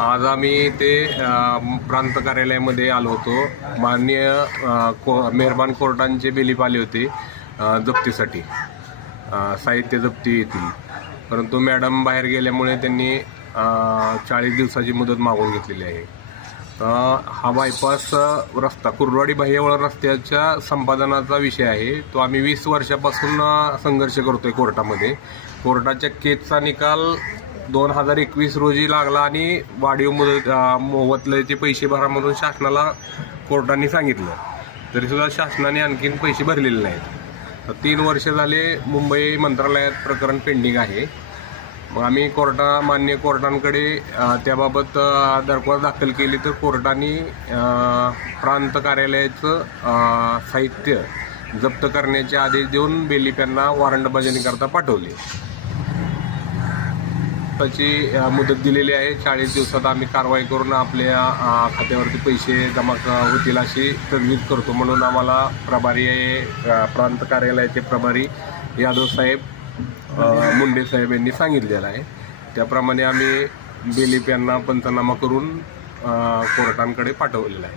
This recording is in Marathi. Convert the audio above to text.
आज आम्ही ते प्रांत कार्यालयामध्ये आलो होतो. माननीय मेहरबान कोर्टांचे बिलीप आले होते जप्तीसाठी, साहित्य जप्ती येतील. परंतु मॅडम बाहेर गेल्यामुळे त्यांनी 40 दिवसाची मुदत मागून घेतलेली आहे. हा बायपास रस्ता कुर्डवाडी बाह्यवळण रस्त्याच्या संपादनाचा विषय आहे. तो आम्ही 20 वर्षापासून संघर्ष करतोय कोर्टामध्ये. कोर्टाच्या केसचा निकाल 2021 रोजी लागला आणि वाढीव मुदत मोबदल्याचे पैसे भरा म्हणून शासनाला कोर्टाने सांगितलं, तरीसुद्धा शासनाने आणखीन पैसे भरलेले नाहीत. तर 3 वर्ष झाले मुंबई मंत्रालयात प्रकरण पेंडिंग आहे. मग आम्ही मान्य कोर्टांकडे त्याबाबत दरख्वास्त दाखल केली, तर कोर्टाने प्रांत कार्यालयाचं साहित्य जप्त करण्याचे आदेश देऊन बेलीप यांना वॉरंट बजावणीकरता पाठवले. त्याची मुदत दिलेली आहे. 40 दिवसात आम्ही कारवाई करून आपल्या खात्यावरती पैसे जमा होतील अशी तजवीज करतो, म्हणून आम्हाला प्रांत कार्यालयाचे प्रभारी यादव साहेब, मुंडे साहेब यांनी सांगितलेलं आहे. त्याप्रमाणे आम्ही बेलीप यांना पंचनामा करून कोर्टांकडे पाठवलेला आहे.